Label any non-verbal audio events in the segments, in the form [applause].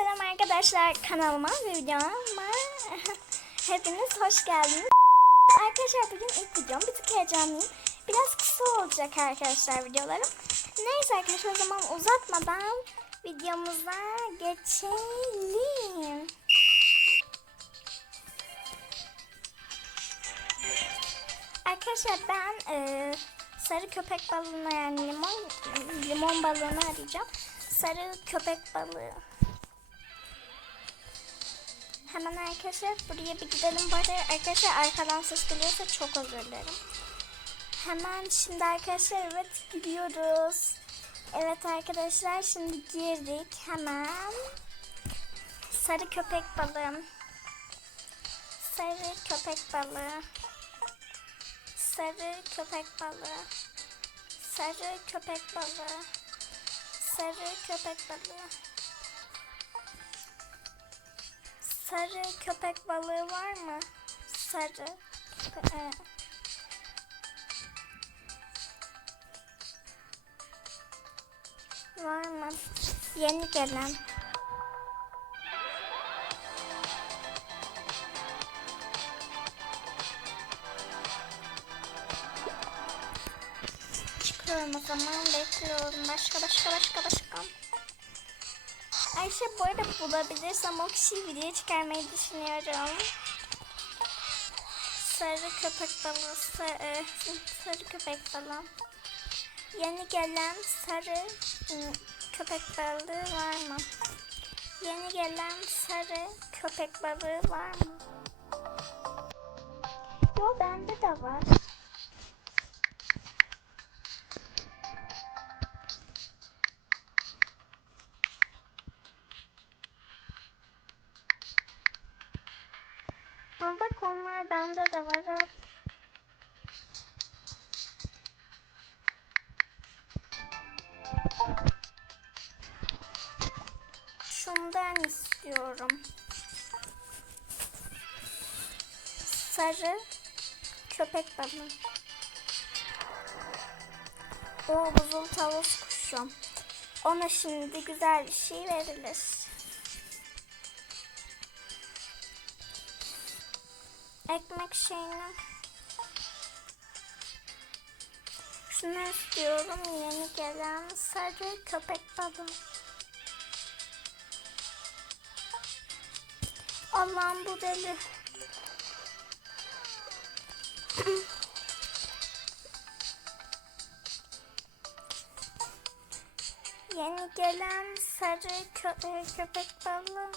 Selam arkadaşlar kanalıma ve videoma [laughs] hepiniz hoş geldiniz. Arkadaşlar bugün ilk videom bir tık heyecanlıyım. Biraz kısa olacak arkadaşlar videolarım. Neyse arkadaşlar o zaman uzatmadan videomuza geçelim. Arkadaşlar ben e, sarı köpek balığını yani limon limon balığını arayacağım. Sarı köpek balığı. Hemen arkadaşlar buraya bir gidelim. Bu arada arkadaşlar arkadan ses geliyorsa çok özür dilerim. Hemen şimdi arkadaşlar evet gidiyoruz. Evet arkadaşlar şimdi girdik. Hemen sarı köpek balığı. Sarı köpek balığı. Sarı köpek balığı. Sarı köpek balığı. Sarı köpek balığı. Sarı köpek balığı var mı? Sarı. E. Var mı? Yeni gelen. Çıkıyorum o zaman bekliyorum. Başka başka başka başka. Ayşe bu arada bulabilirsem o kişiyi videoya çıkarmayı düşünüyorum. Sarı köpek balığı, sarı, sarı köpek balığı. Yeni gelen sarı ım, köpek balığı var mı? Yeni gelen sarı köpek balığı var mı? Yo bende de var. Ha. Şundan istiyorum. Sarı köpek balığı. O buzul tavus kuşu. Ona şimdi güzel bir şey verilir. Ekmek şeyini. Şunu istiyorum yeni gelen sarı köpek balığı. Allah'ım bu deli. yeni gelen sarı kö- köpek balığı.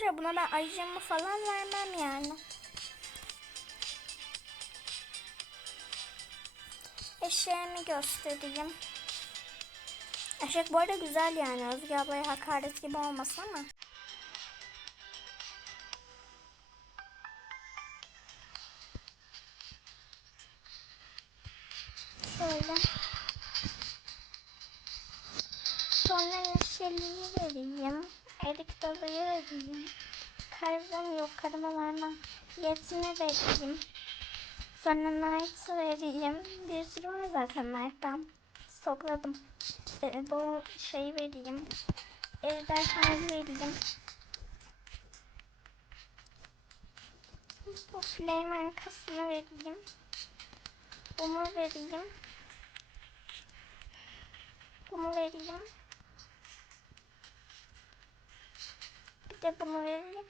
Arkadaşlar buna ben ayıcımı falan vermem yani. Eşeğimi göstereyim. Eşek bu arada güzel yani. Özge ablaya hakaret gibi olmasın ama. Erik dalıyı vereyim. Karım yok karıma vermem. Yetine vereyim. Sonra Knight'ı vereyim. Bir sürü var zaten Knight'tan. Stokladım. Ee, bu şeyi vereyim. Ejderhayı vereyim. Bu Flame kasını vereyim. Bunu vereyim. Bunu vereyim. De bunu vereyim.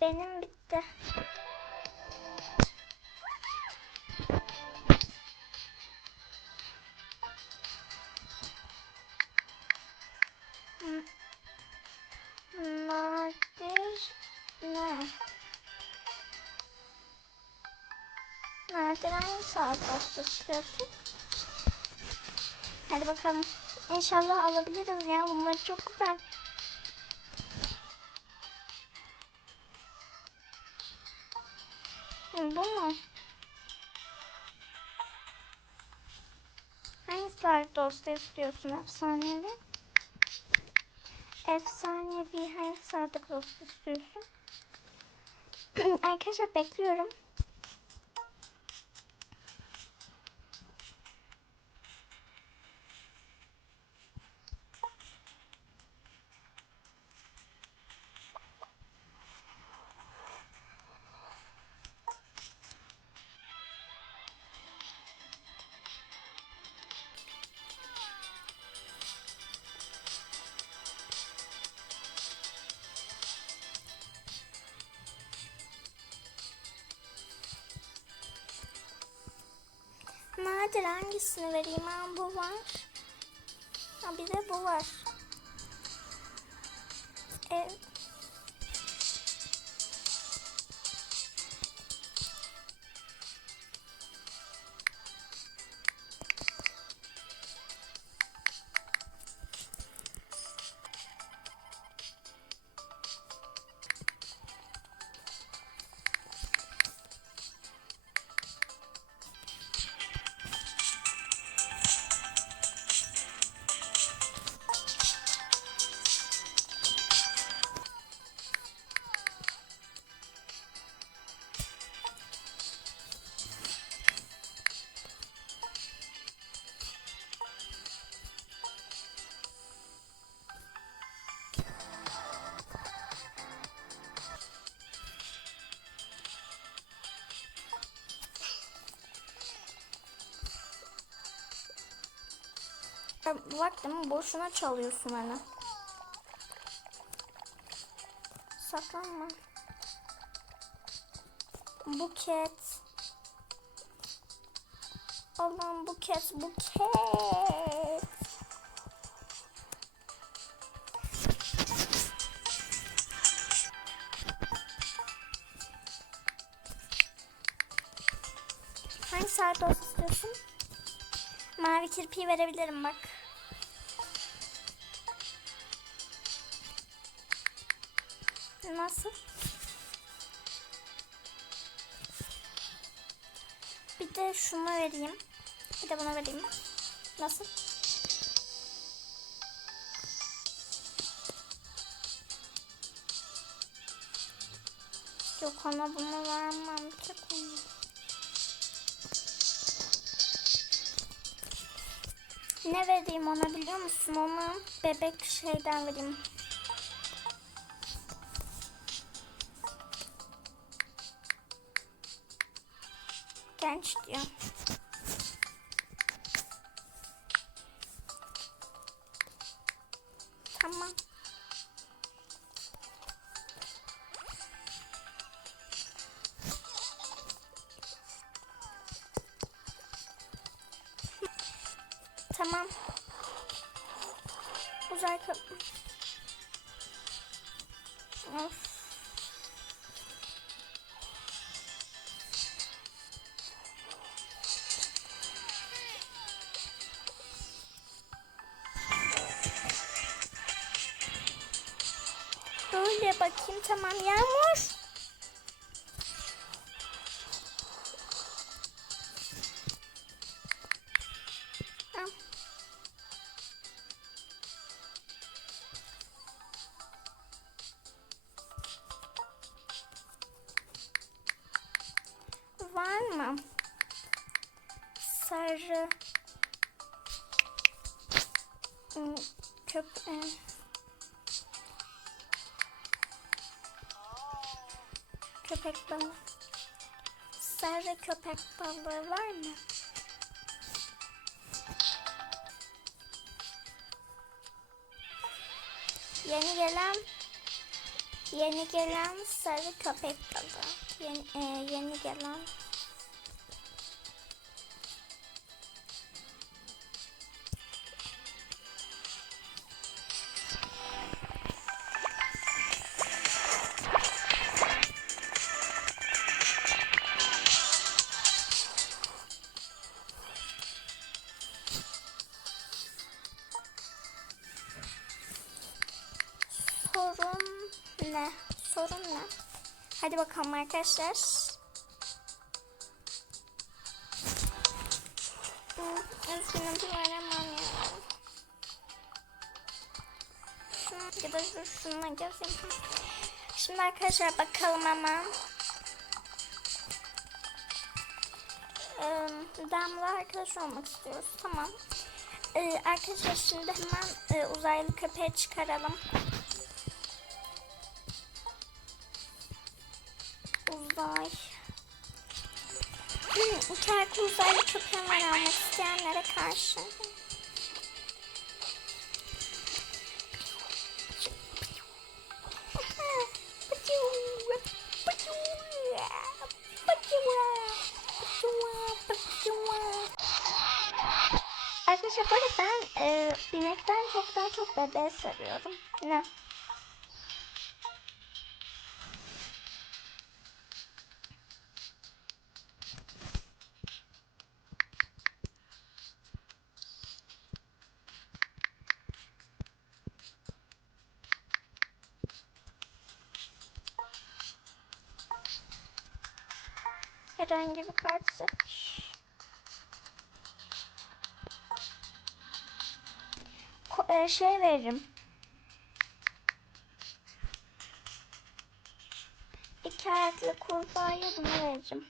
Benim bitti. Nadir ne? Nadir hangi saat başlatıyorsun? Hadi bakalım. İnşallah alabiliriz ya. Bunlar çok güzel. Bu mu? Hangi slide dostu istiyorsun efsaneli? efsanevi hangi sadık olsun istiyorsun? [clears throat] Arkadaşlar bekliyorum. Nadir hangisini vereyim? Ha, bu var. Ha, bir de bu var. E, Bak değil mi? Boşuna çalıyorsun hani. Saklanma. Buket. Allah'ım buket, buket. Kirpiği verebilirim bak. Nasıl? Bir de şunu vereyim. Bir de buna vereyim. Nasıl? Yok ona bunu vermem. Tek onu. Ne vereyim ona biliyor musun? Ona bebek şeyden vereyim. Genç diyor. Tamam. Uzay kapı. Of. Böyle bakayım tamam Yağmur. Var mı? Sarı. Hmm, Köp... e, Köpek balığı. Sarı köpek balığı var mı? Yeni gelen yeni gelen sarı köpek balığı. Yeni, e, yeni gelen ne? Sorun ne? Hadi bakalım arkadaşlar. Hmm, Üzgünüm veremem ya. Şunu Ya da şununla gezeyim. Şimdi arkadaşlar bakalım hemen. Damla arkadaş olmak istiyoruz. Tamam. Ee, arkadaşlar şimdi hemen uzaylı köpeği çıkaralım. İki ayaklı uzaylı köpeğim var almak isteyenlere karşı. Arkadaşlar böyle ben e, binekten çok daha çok bebeği seviyorum. Ne? Herhangi bir kart seç. Şey veririm. İki ayaklı kurbağaya bunu vereceğim.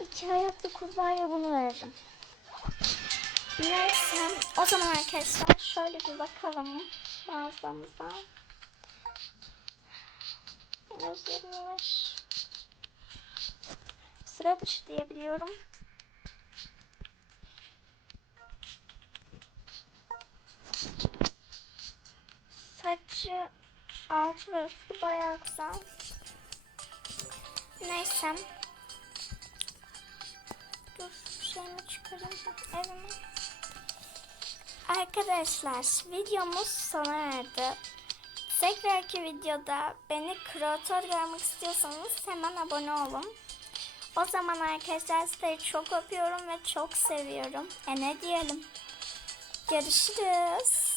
İki ayaklı kurbağaya bunu vereceğim. Neyse o zaman arkadaşlar şöyle bir bakalım mağazamıza. 125 Sıra dışı diyebiliyorum. Saçı altı ve üstü bayağı güzel. Neyse. Dur şeyimi çıkarayım. Evime. Arkadaşlar videomuz sona erdi. Tekrarki videoda beni kreatör görmek istiyorsanız hemen abone olun. O zaman arkadaşlar sizleri çok öpüyorum ve çok seviyorum. E ne diyelim? Görüşürüz.